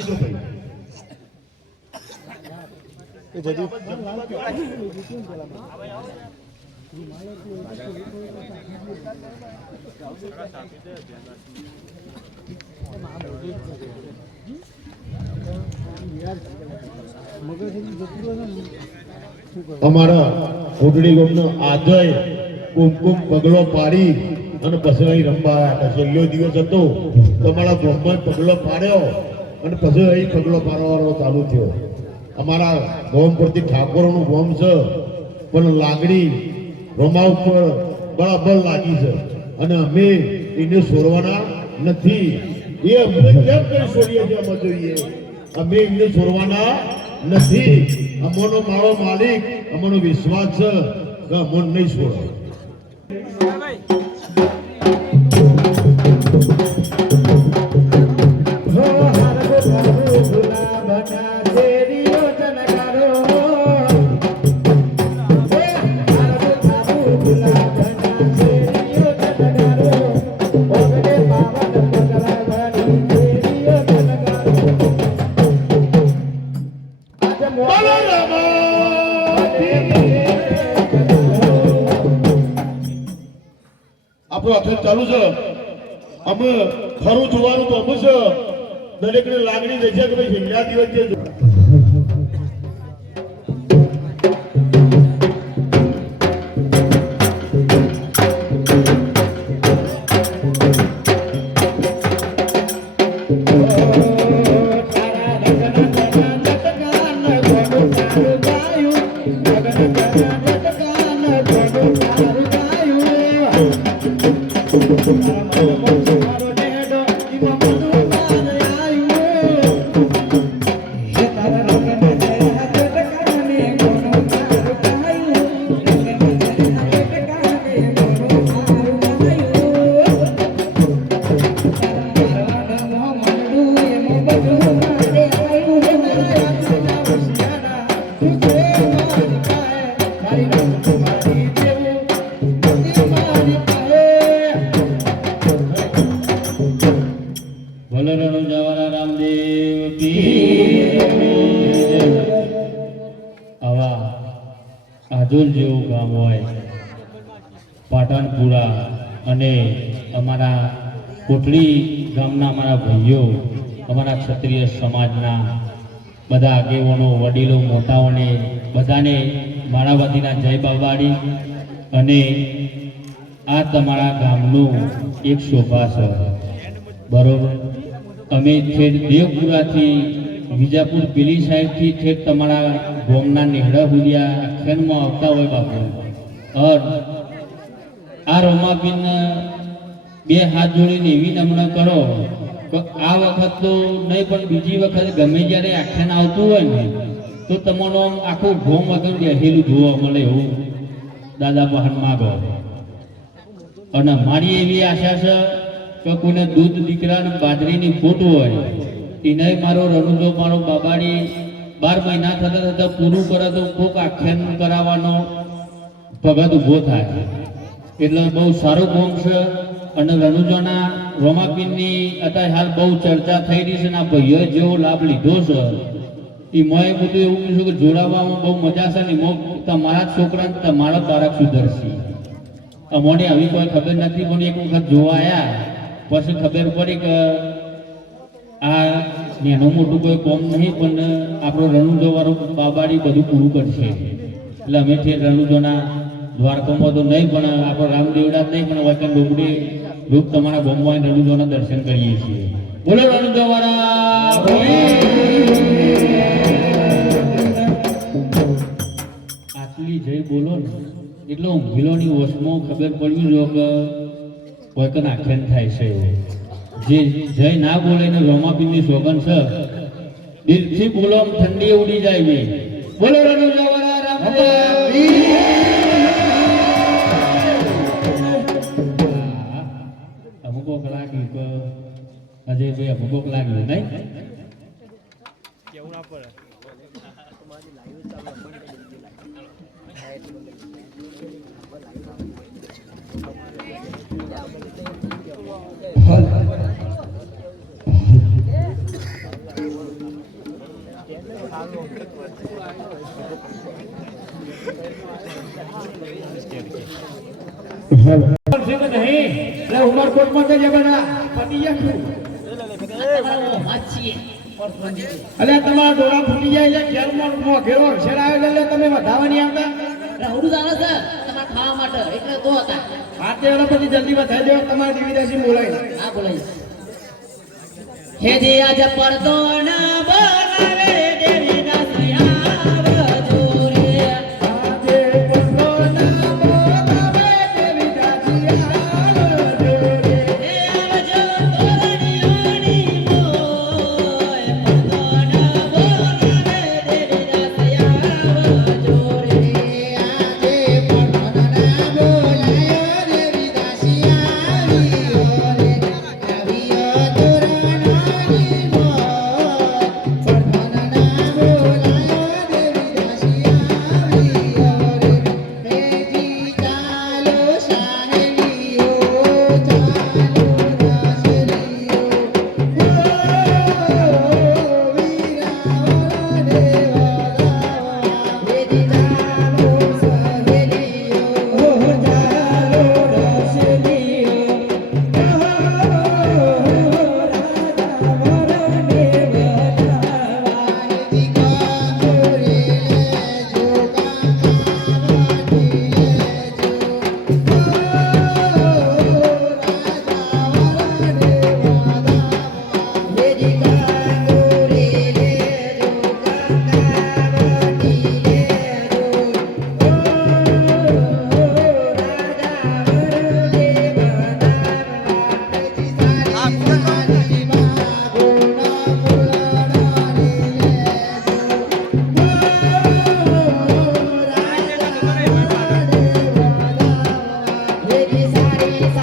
આવજો ભાઈ અમારા કોટડી ગામનો આદય કુમકુમ પગલો પાડી અને પછી અહીં રમવા આવ્યા. છેલ્લો દિવસ હતો તમારા ગામમાં પગલો પાડ્યો અને પછી અહીં પગલો પાડવાનો ચાલુ થયો. અમારા ગામ પરથી ઠાકોરનું ગામ છે પણ લાગણી રોમા ઉપર બરાબર લાગી છે અને અમે એને છોડવાના નથી. એ અમને કેમ કઈ છોડીએ છીએ અમે જોઈએ અમે એમને છોડવાના નથી. અમોનો મારો માલિક અમોનો વિશ્વાસ છે કે અમોને નહીં છોડે. ચાલુ છે અમે ખરું જોવાનું તો અમે છે દરેકને લાગણી રહેશે કે ભાઈ છેલ્લા દિવસ છે. આજોલ જેવું ગામ હોય પાટણપુરા અને અમારા કોટડી ગામના અમારા ભાઈઓ અમારા ક્ષત્રિય સમાજના બધા આગેવાનો વડીલો મોટાઓને બધાને મારા વતીના જય બાબાડી. અને આ તમારા ગામનું એક શોભા છે બરોબર. અમે છેક દેવપુરાથી વિજાપુર પેલી સાઈડથી છેક તમારા ગામના નેહડા હુલિયા આખ્યાનમાં આવતા હોય બાપુ. આ રોમાબીન બે હાથ જોડીને એવી નમણા કરો તો આ વખત તો નહીં પણ બીજી વખત ગમે જ્યારે આખ્યાન આવતું હોય ને તો તમારો આખું ઘોમ વગર બેસેલું જોવા મળે એવું દાદા બહાર માગો. અને મારી એવી આશા છે કે કોઈને દૂધ દીકરાને બાજરીની ખોટ હોય એને મારો રણુજો મારો બાબાડી 12 મહિના થતા થતા પૂરું કરે તો કોક આખ્યાન કરાવવાનો ભગત ઉભો થાય. એટલે બહુ સારું કામ છે. અને રણુજોના રોમાપીનની અત્યારે હાલ બહુ ચર્ચા થઈ રહી છે ને આ ભાઈઓએ જેવો લાભ લીધો છે એ મેં બધું એવું કીધું કે જોડાવામાં બહુ મજા છે ને તમારા છોકરાને તમારા બાળક સુધરશે. અમને આવી કોઈ ખબર નથી પણ એક વખત જોવા આવ્યા પછી ખબર પડી કે આ નાનું મોટું કોઈ કોમ નહીં પણ આપણો રણુજો વાળો બાબાડી બધું પૂરું કરશે. એટલે અમે તે રણુજોના દ્વારકામાં તો નહીં પણ આપણો રામદેવડા જ નહીં પણ વચન ડુંગળી રૂપ તમારા ગામમાં રણુજોના દર્શન કરીએ છીએ. બોલો રણુજો વાળા. આટલી જય બોલો ને એટલે ઊંઘીલોની ઓસમાં ખબર પડવી જો કે કોઈ કન આખ્યાન થાય છે. જે જય ના બોલે ને રોમાપીનની સોગન છે દિલથી બોલો ઠંડી ઉડી જાય. બોલો રણુજો વાળા રામદેવ. અમુક લાગ્યું કે અજયભાઈ અમુક લાગ્યું નહીં કેવું ના પડે. છે કે નહીં એટલે ઉમરકોટમાં તો જે બધા પતી ગયા અલે તમારા ડોળા ફૂટી જાય છે ઘેરમાં ઘેરો અક્ષર આવે એટલે તમે વધાવવાની આવતા રહુડું ચાલે છે તમારે ખાવા માટે એટલે તો હતા આ તે પછી જલ્દી વધાઈ દેવા તમારા દેવીદાસી બોલાય હા બોલાય હે દિયા જ પડતો ના બનાવે દેવી દાસયા આવજો રે આજે પડતો ના બોલાવે દેવી દાસી આવજો રે હે આવજો તોરણીઓની મોય પડતો ના બોલાવે દેવી દાસયા આવજો રે આજે પડતો ના બોલાયો દેવી દાસી આવ્યો રે આવ્યો તોરણોની મોય પડતો ના બોલાયો દેવી દાસી આવ્યો રે બેટી ચાલો સાહેલીઓ ચાલો દાસલીઓ વીરાવળ દેવા બેટી ચાલો સાહેલીઓ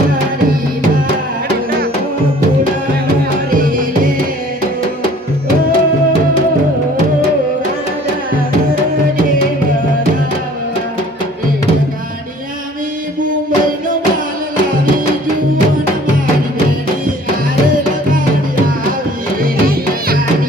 ચાલો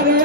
દાસલીઓ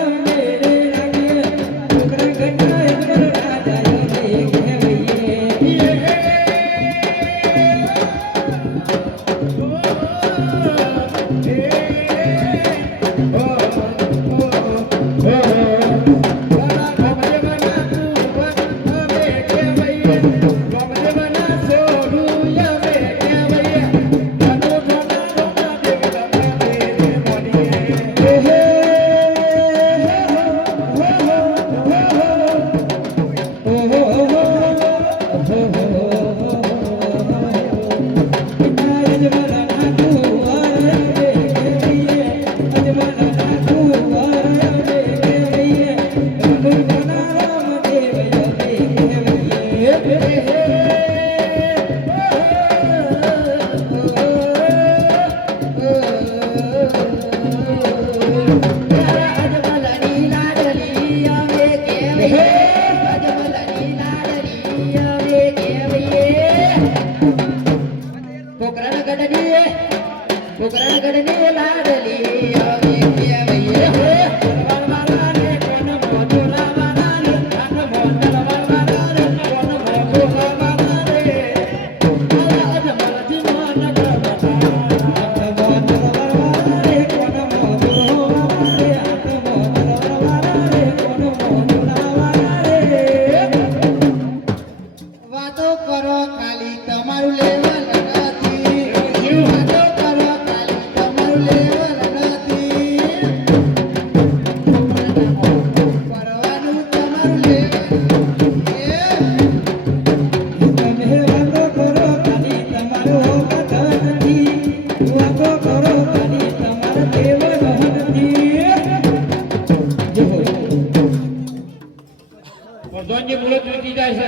જોજે બોલે તૂટી જાય છે.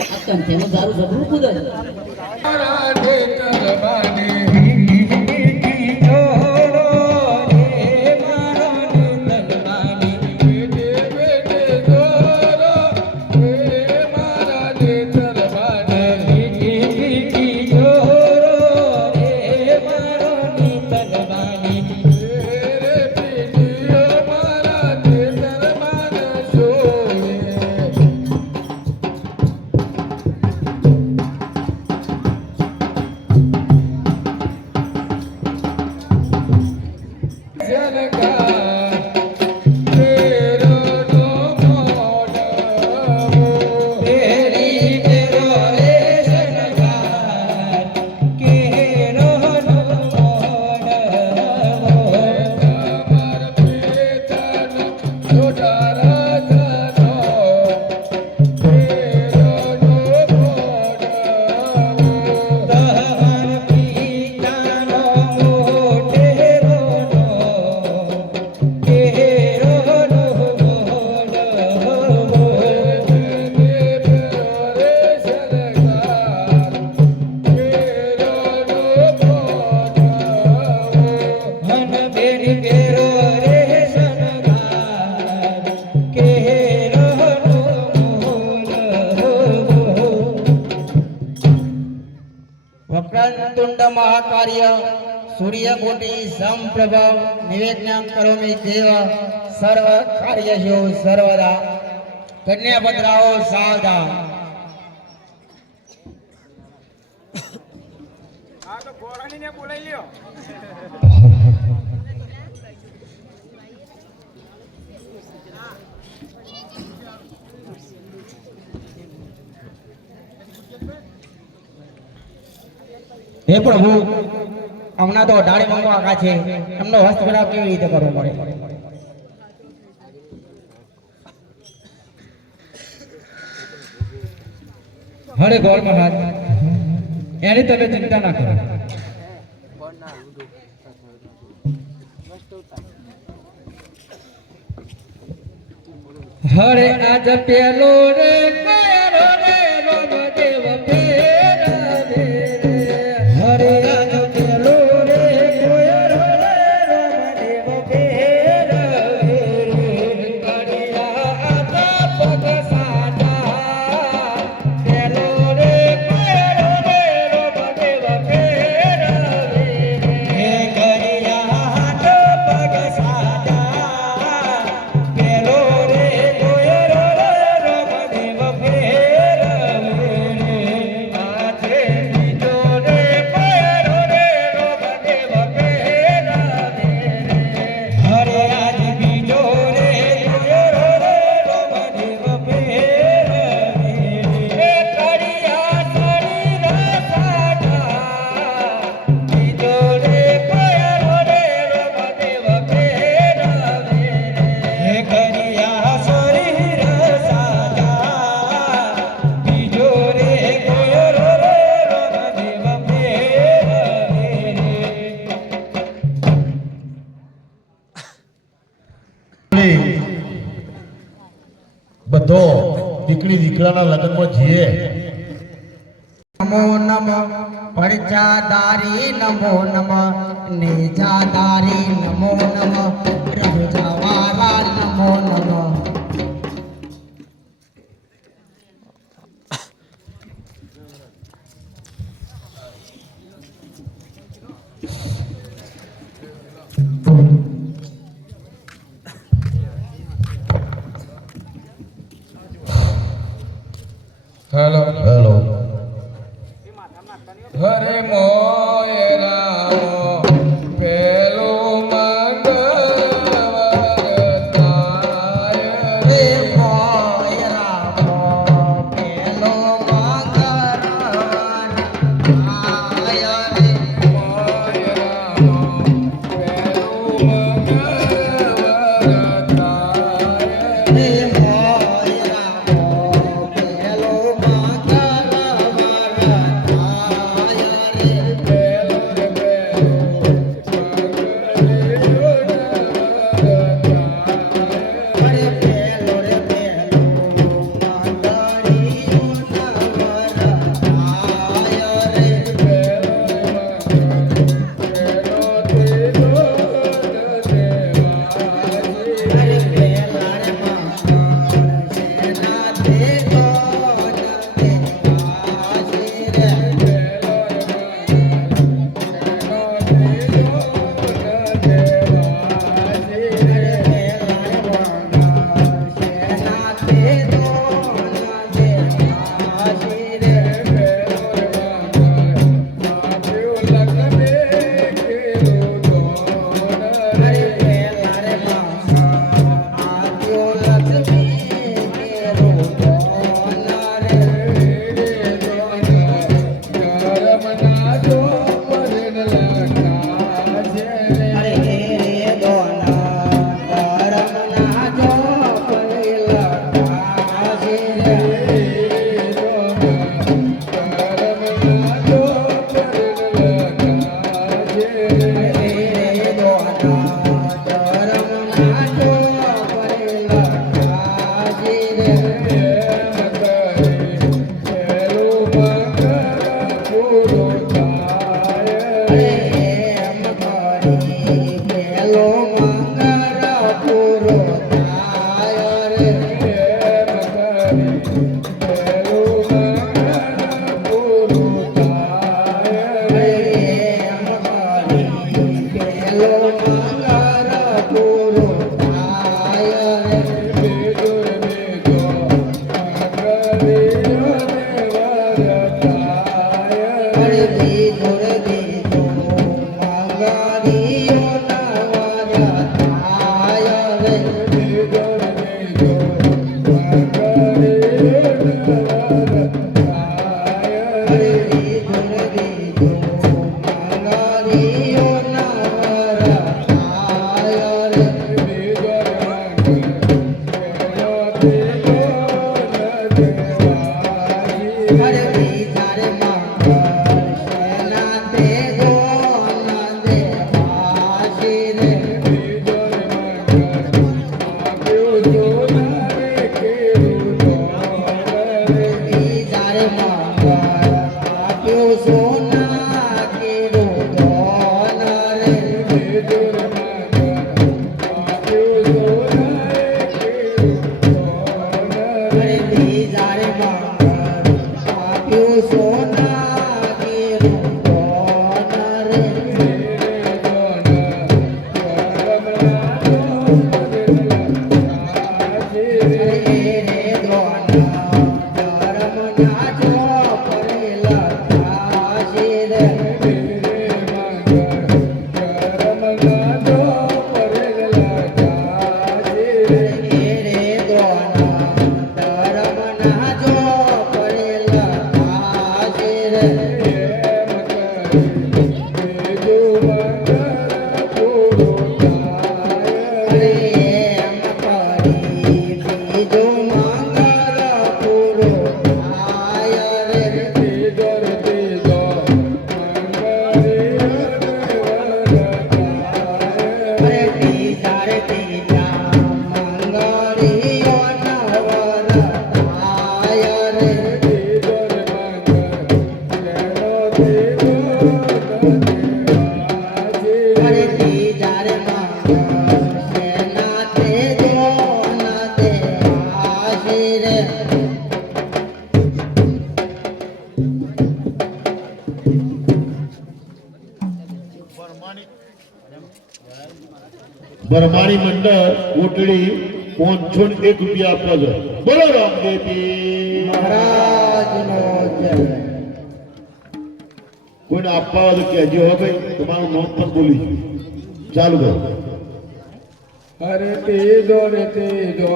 આ કંઠેમાં દારૂ જબરું કૂદે છે. વક્રતુંડ મહાકાર્ય સૂર્યકોટી સમપ્રભ નિવેદ્યં કરોમિ દેવ સર્વ કાર્યેષુ સર્વદા. કન્યા ભદ્રાઓ સાવધાન. હે પ્રભુ, હમણાં તો અઢારે મંગવા આખા છે, એમનો હસ્તકરાવ કેવી રીતે કરવો પડે? હરે ગોર મહારાજ, એની તમે ચિંતા ના કરો. હરે આજ પેલો રે કયો રે રોમ દેવ પેરા રે. હરે આજ પેલો રે કયો રે રોમ દેવ પેરા રે. કડિયા આતા પગ સાતા પેલો રે કયો રે રોમ દેવ પેરા રે. હે કડિયા આતા પગ સાતા પેલો રે બધો દીકરી દીકરાના લગ્નમાં જીએ. નમો નમ પરચાદારી નમો નમ નેજાદારી નમો નમ રઘુજાવાલા નમો નમ. Hello hello. હરે મોયરા પેલો મંગળવાર થાય બરમાણી મંડળ કોટડી 501 રૂપિયા આપવા છે. બોલો રામદેવજી મહારાજનો જય. કોઈને આપવા હોય તો કહેજો. હો ભાઈ, તમારું નામ પણ બોલી ચાલુ કરો. અરે તેજો રે તેજો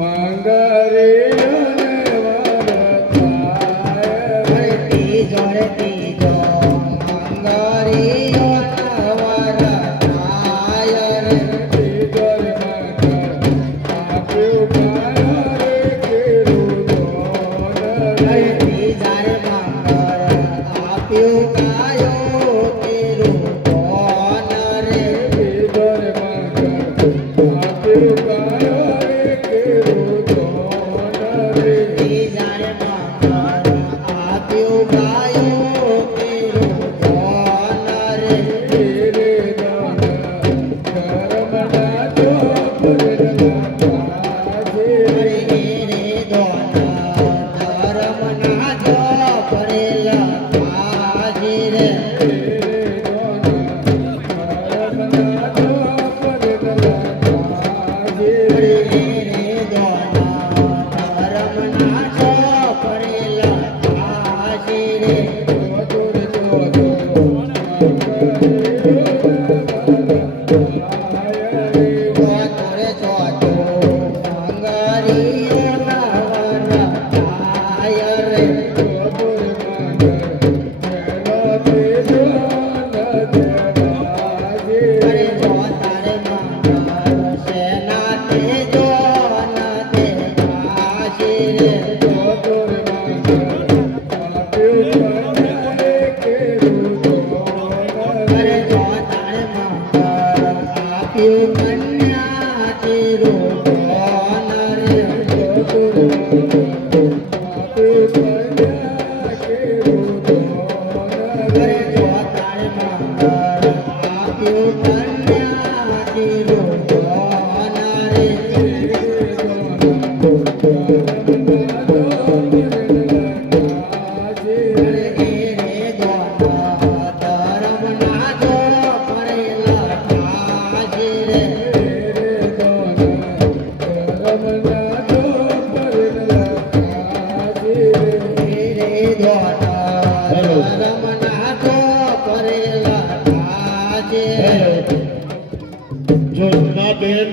મંગરે આપ્યું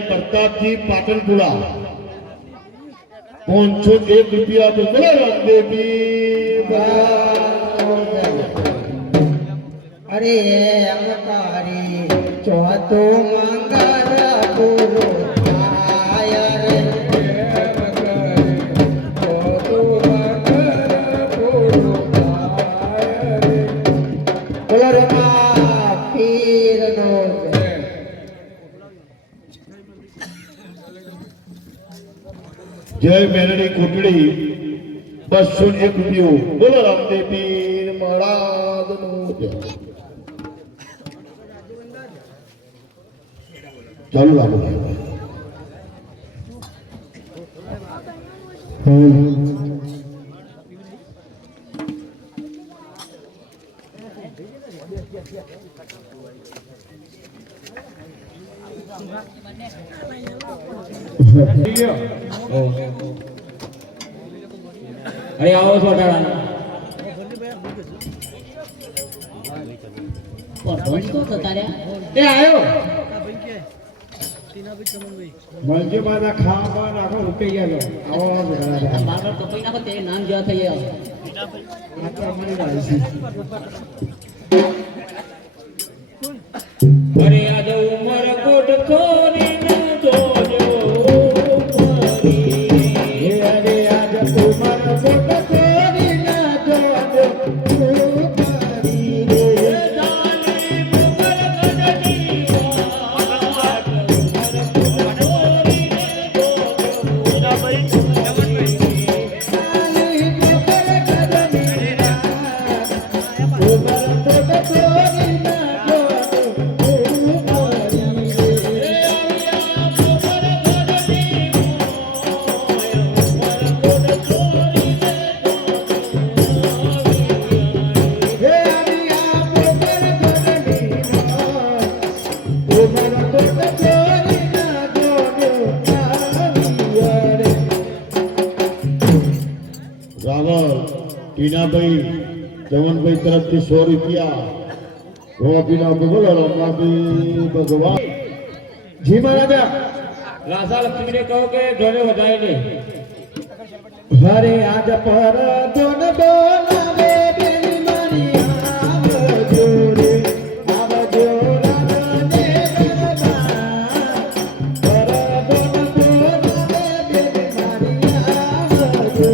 પ્રતાપજી પાટણપુરા 501 રૂપિયા તો બોલો રામદેવજી અરે અંગકારી ચોથો મંગળ પૂરો થાય રે ચોથો મંગળ પૂરો થાય રે બોલો રે મા પીરનો જય મેલડી કોટડી 201 રૂપિયો બોલો રામદેવજી મહારાજનું જય. ચાલુ રાખો અરે આવો છો અટાણા પણ તો જતા રહ્યા. એ આવ્યો મળજો મારા ખાવા નાખો રૂપી ગયા આવો આ બારબર કપાઈ નાખો તે નામ જેવા થઈ ગયા. આ તો અમારી રાઈ છે. અરે આજ ઉમર કોટ થોરી ન જોજો હે અરે આજ તુમર કોટ કોરી ના જોજો ઉપારી રે જાલી મુગર કદની વાત થોરી ન જોજો આલી મોકર કદની રાત તુમર કોટ કોરી ના જોજો ઉપારી રે હે આલિયા મોકર કદની રાત તુમર કોટ કોરી ના જોજો આલિયા રે રાવલ ટીનાભાઈ જવનભાઈ તરફથી 100 રૂપિયા રોપીના બોલો રામનાથજી ભગવાન જી મહારાજા રાસા લક્ષ્મીને કહો કે ઢોલે વધાય ને હરે આજ પર દોન બોલાવે બેલી મારી આવજો રે આવજો રામને દરબાર પર દોન બોલાવે બેલી મારી આવજો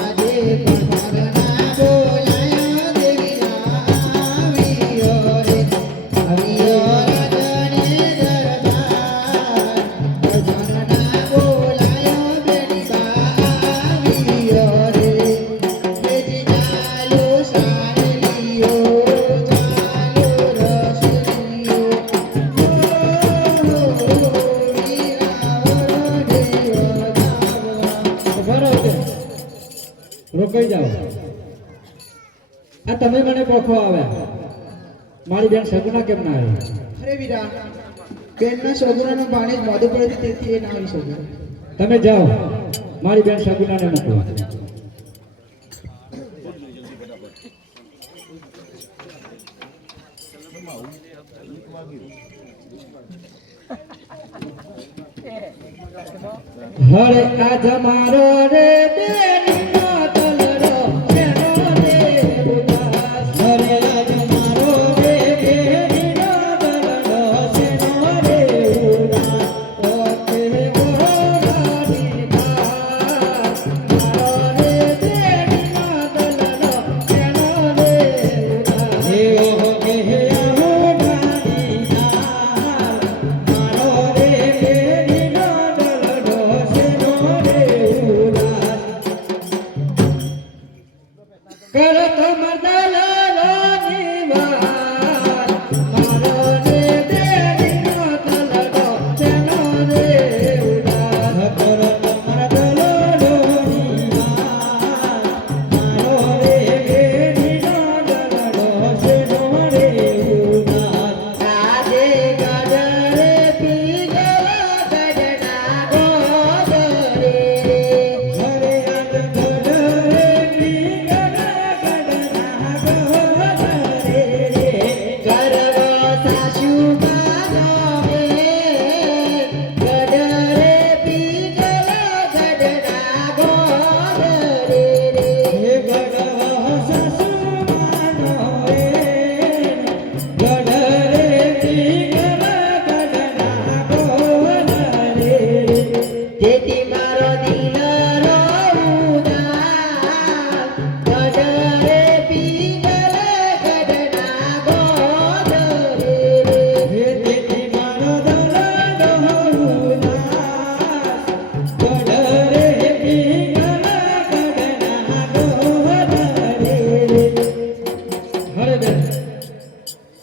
આજે પથરના બોલાયા દેવી આવીયો રે આવીયો રાજાને દરબાર પથરના બોલાયો બેલી આવીયો રે બેટી ચાલો સારલીયો ચાલો રસલીયો રોકાઈ જાઓ. આ તમે મને પોખો આવ્યા મારી બેન સગુના કેમ ના આવી? અરે વીરા બેનના સગુણાનો બાણે જ મોઢું પડે છે, તેથી એ ના આવી શકે. તમે જાઓ મારી બેન સગુનાને મોકલો. હરે આજ મારો રે બેનનો તલરો શેનો રે ઉદાસ. હરે આજ મારો રે બેનનો તલરો શેનો રે ઉદાસ. પોતે ગોરાની ઘાસ. મારો રે બેનનો તલરો શેનો રે ઉદાસ. હે ઓ કે હે આહો ગાની ઘાસ. મારો રે બેનનો તલરો શેનો રે ઉદાસ. કરત મદલરોની વાત. મારો રે બેનનો તલરો શેનો રે ઉદાસ. કરત મદલરોની વાત. મારો રે બેનનો તલરો શેનો રે ઉદાસ. આજે ગજરે પીગળા ગજના ગોદરે. હરે આજ ગજરે પીગળા ગજના ગોદરે રે.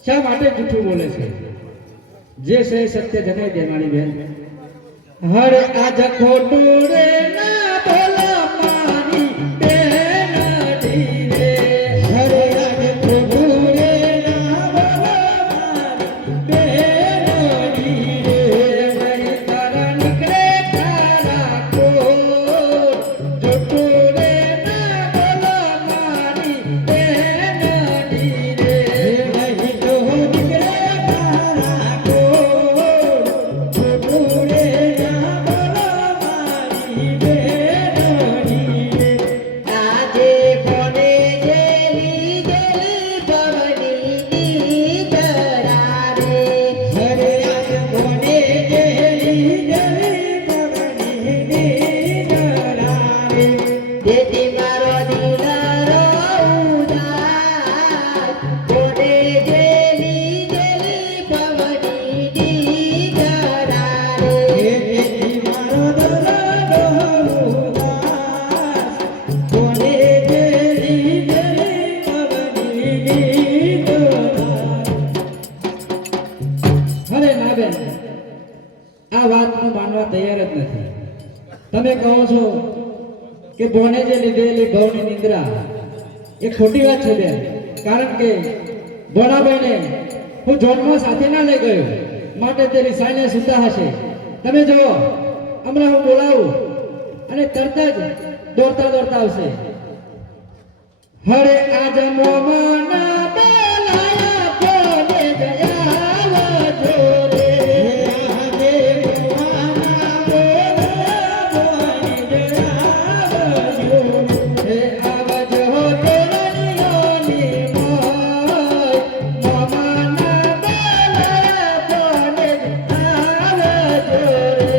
શા માટે જૂઠું બોલે છે? જે છે એ સત્ય જણાઈ દે મારી બેન. હરે આજ ખોટું રે ના બોલો મારી બેન ધીરે. હરે આજ ખોટું રે ના બોલો મારી બેન ધીરે. નહીં તારા નીકળે તારા કોર. જૂઠું રે ના બોલો મારી બેન ધીરે. નહીં તો નીકળે તારા કોર. જૂઠું રે ના બોલો મારી બેન ધીરે. આજે કોને જેલી જેલી પવનની તરારે. હરે આજ કોને જેલી જેલી પવનની દરારે. તેથી મારો દિલરો ઉદાસ. કોને જેલી જેલી પવનની તરારે. તેથી મારો દરડો ઉદાસ. કોને જેલી જેલી પવનની દરારે. અરે ના બેન, આ વાતનું માનવા તૈયાર જ નથી. તમે કહો છો કે બોને જે લીધેલી ભવની નિંદ્રા એ ખોટી વાત છે બેન. કારણ કે બોનાભાઈને હું જોનમાં સાથે ના લઈ ગયો, માટે તે રિસાઈને સૂતા હશે. તમે જુઓ, હમણાં હું બોલાવું અને તરત જ દોડતા દોડતા આવશે. હરે આજ મોમના બોલાયા બોલે જયા જોરે. આજે મોમના બોલાયા બોલે જયા જોરે. હે આવજો તોરણીઓની મોય. મોમના બોલાયા બોલે જયા જોરે.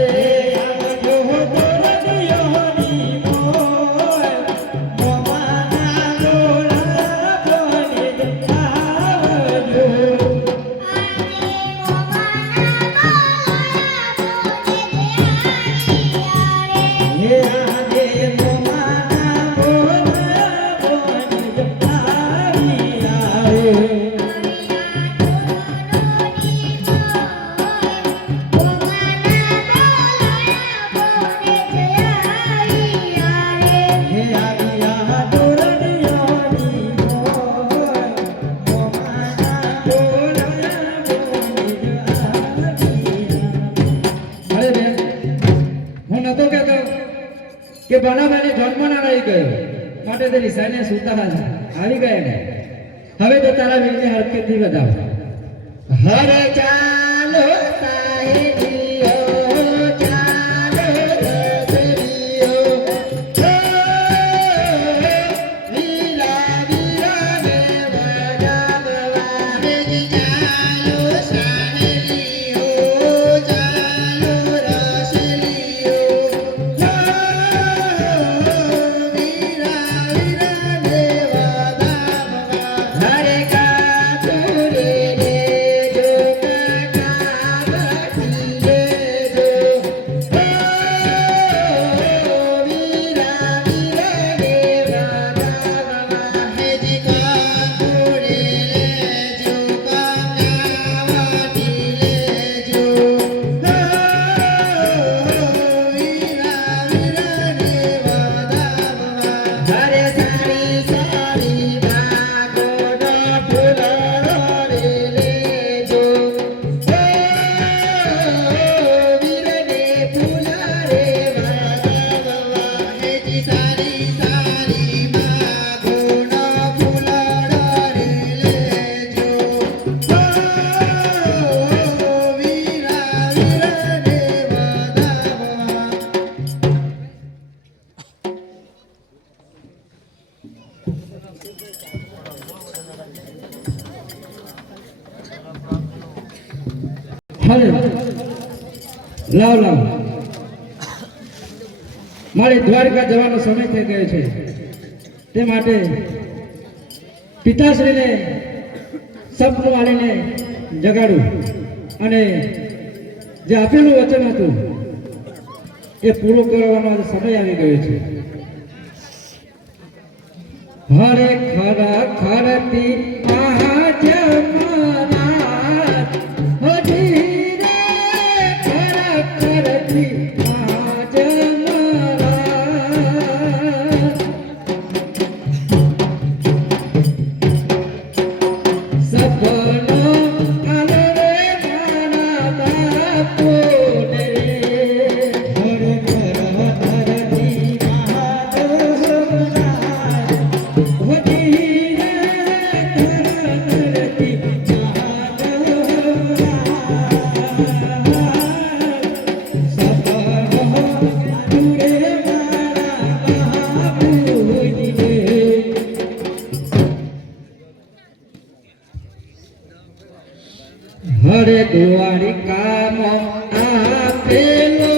આવજો તોરણીઓની મોય. મોમના બોલાયા બોલે જયા જોરે. હે આજે મોમાના બોલા બોલે જયા રે. હે આવ્યા તોરણીઓની મોય. મોમાના બોલા બોલે જયા રે. અરે બેન, હું નતો કહેતો કે બનાવાને જન્મ ના રહી ગયો, માટે તે રિસાઈને સૂતા આવી ગયા ને. હવે તો તારા વીરને હરકતથી વધાવ. હરે ચાલો સાહેબીઓ, ચાલો રસરીઓ. વીરા વીરા ને વડાવવા. ચાલો સાહેબીઓ, ચાલો રસરીઓ. વીરા વીરા ને વડાવવા. હરે કાતુરે લેજો, કાકાવટી લેજો. વીરા વીરા ને વડાવવા. હેજી કાતુરે લેજો, કાકાવટી લેજો. વીરા વીરા ને વડાવવા. હરે સારી સારી બાગોનો ફૂલડો રે લેજો. વીરને ફૂલા રે વડાવવા. હેજી સારી સારી બાગોનો ફૂલડો રે લેજો. વીરા વીરા ને વડાવવા. હરે લાવ લાવ, મારે દ્વારકા જવાનો સમય થઈ ગયો છે. તે માટે પિતાશ્રીને સપનું આલીને જગાડું અને જે આપેલું વચન હતું એ પૂરું કરવાનો આજે સમય આવી ગયો છે. હરે ખરા ખરતી મહાજમના હરે દ્વારિકામાં આપેલો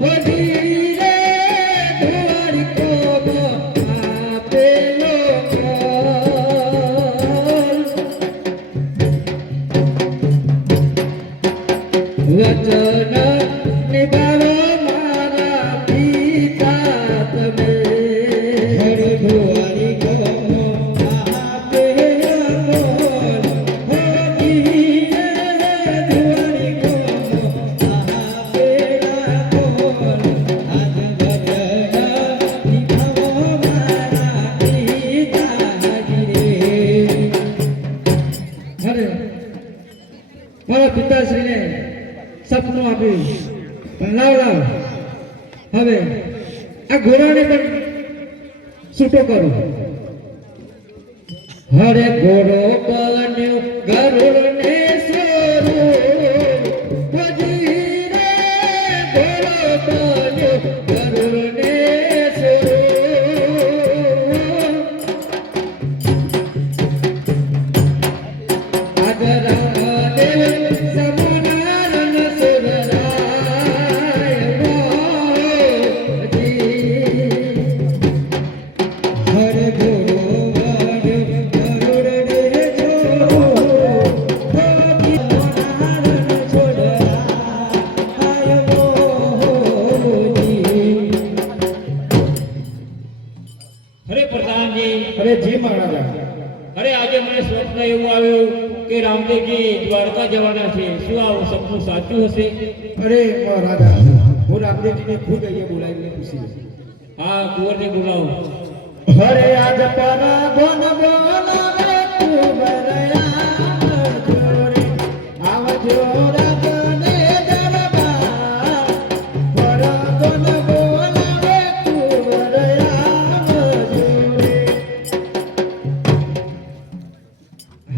બધી રે દ્વારિકામાં આપેલો વચન નિભાવો મારા પિતા તમે હરે દ્વારિકામાં આપેલો મારા પિતાશ્રીને સપનું આપ્યું પણ લાવ હવે આ ઘોડાને પણ છૂટો કરો હરે ઘોડો બન્યો ગરુડને સ્વરૂપ ભજી રે ઘોડો બન્યો ગરુડને સ્વરૂપ આજ રામદેવ સમનારણ સુરરાય મોજી હરે ઘોડો અરે પ્રધાનજી, અરે જી મહારાજા અરે આજે મને સ્વપ્ન એવું આવ્યું કે રામદેવજી દ્વારકા જવાના છે. શું આ સપનું સાચું હશે? અરે મહારાજા હું રામદેવજીને ખુદ અહીંયા બોલાવીને પૂછી લઉં. હા, કુંવરને બોલાવો. હરે આજ પર ગોન બોલાવે કુંવરયા જોરે આવજો રામને દરબાર પર ગોન બોલાવે કુંવરયા જોરે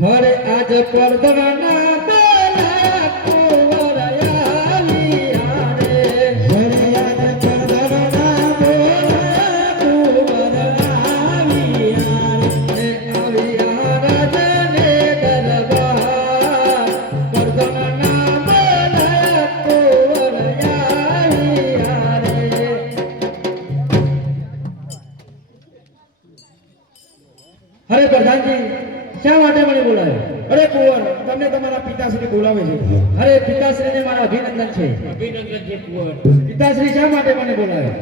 હરે આજ પરદના બોલા કુંવરયા લિયા રે હરે આજ પરદના બોલા કુંવરયા લિયા રે આવ્યા રાજને દરબાર પરદના બોલા કુંવરયા લિયા રે અરે પ્રધાનજી શા માટે મને બોલાવ્યો? અરે કુંવર તમને તમારા પિતાશ્રી બોલાવે છે. અરે પિતાશ્રીને મારા અભિનંદન છે. અભિનંદન છે કુંવર. પિતાશ્રી શા માટે મને બોલાવ્યો?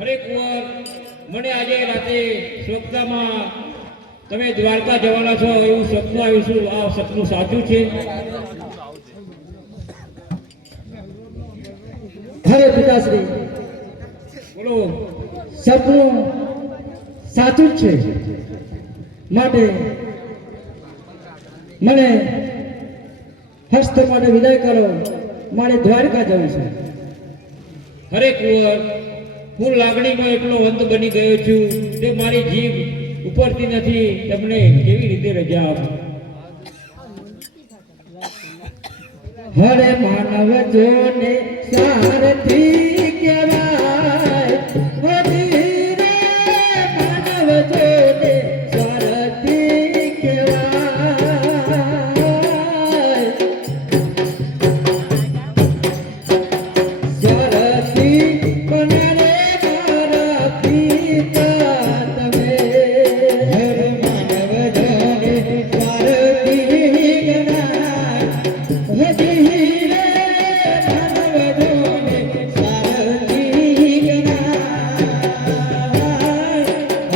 અરે કુંવર, મને આજે રાતે સ્વપ્નમાં તમે દ્વારકા જવાના છો એવું સપનું આવ્યું. શું આ સપનું સાચું છે? અરે પિતાશ્રી બોલો. સપનું સાચું જ છે. માટે મને હસ્ત માટે વિદાય કરો. મારે દ્વારકા જવું છે. અરે કુંવર, હું લાગણીમાં એટલો અંત બની ગયો છું તે મારી જીભ ઉપરતી નથી. તમને કેવી રીતે રજા આપું? હરે માનવ જોને સારથી કહેવાય હરી રે માનવ જોને સારથી કહેવાય સારથી બને રે મારા પિતા તમે હરે માનવ જોને સારથી ગણાય હરી રે માનવ જોને સારથી ગણાય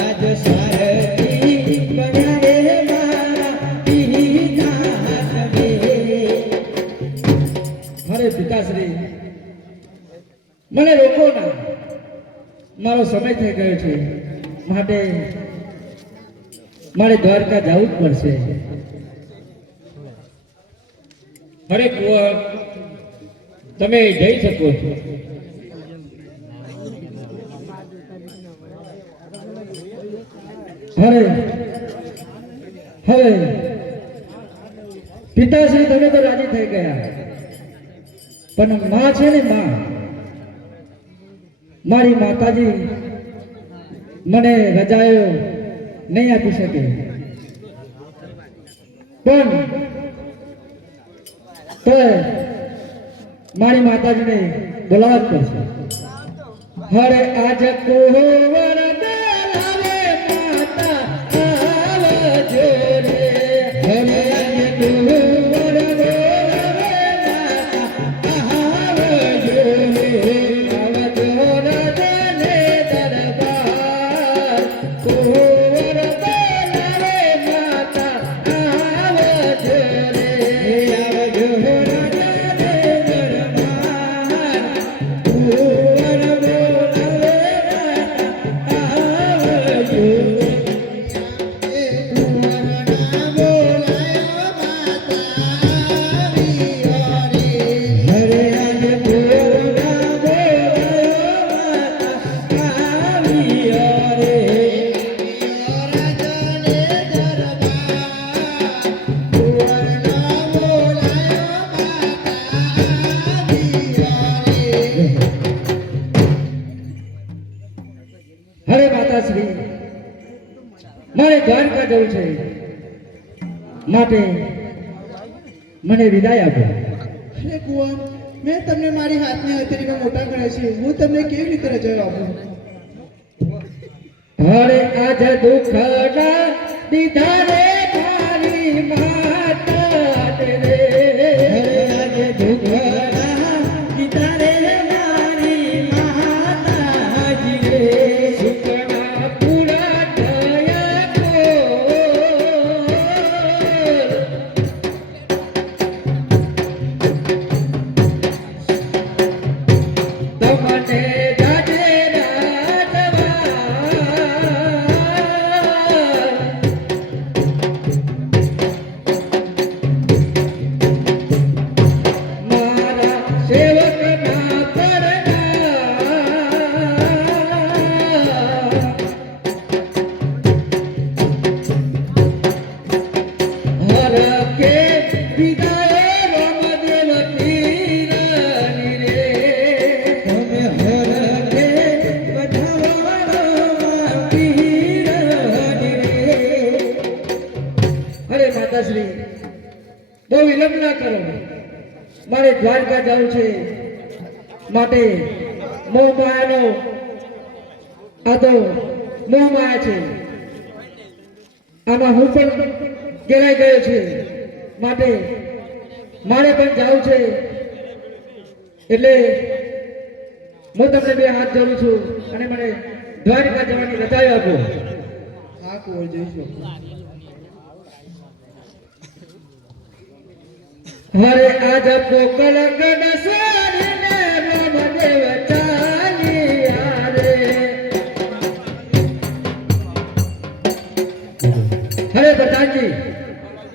આજ સારથી બન્યા રે મારા પિતા તમે. અરે પિતાશ્રી મને રોકો ના. મારો સમય થઈ ગયો છે. માટે મારે દ્વારકા જવું જ પડશે. અરે કુંવર, તમે જઈ શકો છો. હવે પિતાશ્રી તમે તો રાજી થઈ ગયા પણ માં છે ને માં મારી માતાજી મને રજાઓ નહીં આપી શકે પણ તો મારી માતાજીને બોલાવવા જ પડશે. હરે આજ કુંવર બોલાવે માતા આવજો રે. હરે આજ કુંવર બોલાવે માતા આવજો રે. આવજો રાજાને દરબાર. કુંવર બોલાવે માતા આવજો રે. આવજો રાજાને દરબાર. કુંવર બોલાવે માતા આવજો રે. હરે આજ કુંવરના બોલાયો માતા આવ્યો રે. હરે માતાશ્રી, મારે દ્વારકા જવું છે, માટે મને વિદાય આપો. હે કુંવર, મેં તમને મારી હાથની હથેળીમાં મોટા કર્યા છે, હું તમને કેવી રીતે રજાઓ આપું? હરે આજ દુઃખના દીધા રે મારી માતા રે. હરે આજ દુઃખના દીધા રે મારી માતાજી રે. સુખના પૂરા થયા તમને જાજે મારા સેવકના હર કે વિદાય રામદેવ પીરની રે. તમે હર કે વધાવવા પીરની રે. અરે માતાશ્રી, બહુ વિલંબ ના કરો, મારે દ્વારકા જવું છે, માટે મોહ માયાનો આ તો મોહ માયા છે, આમાં હું પણ ઘેરાઈ ગયો છે, માટે મારે પણ જવું છે. એટલે હું તમને બે હાથ જોડું છું અને મને દ્વારકા જવાની રજા આપો. હા કુંવર, જઈશું. હરે આજ પોકળ ગણસરીને રામદેવ ચાલ્યા રે. હરે પ્રધાનજી,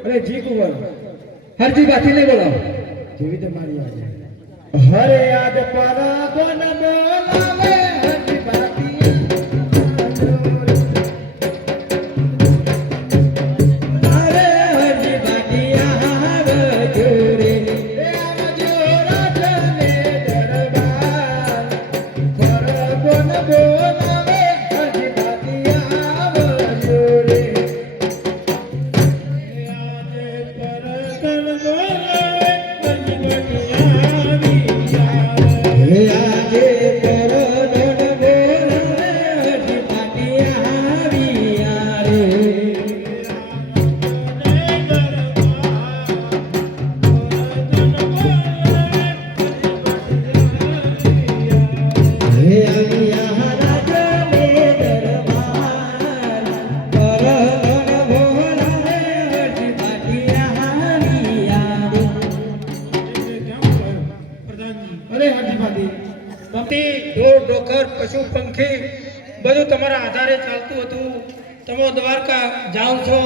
અરે જી કુંવર, હરજી બાથી નહીં બોલાવો. જેવી તમારી આજ્ઞા. હરે આજ પરાગન બોલાવે હરજી બાથી. હરે હરજી બાથી આવજો રે. આવજો રાજાને દરબાર. પરાગન બોલાવે હરજી બાથી આવજો રે. હે આજે પરદન બોલાવે હરજી બાથી આવ્યા રે. હે આવ્યા રાજાને દરબાર. પરદન બોલાવે હરજી બાથી આવ્યા રે. અરે હાજીભાઈ, પંક્તિ ઢોર ઢોકર પશુ પંખી બધું તમારા આધારે ચાલતું હતું. તમે દ્વારકા જાઓ છો,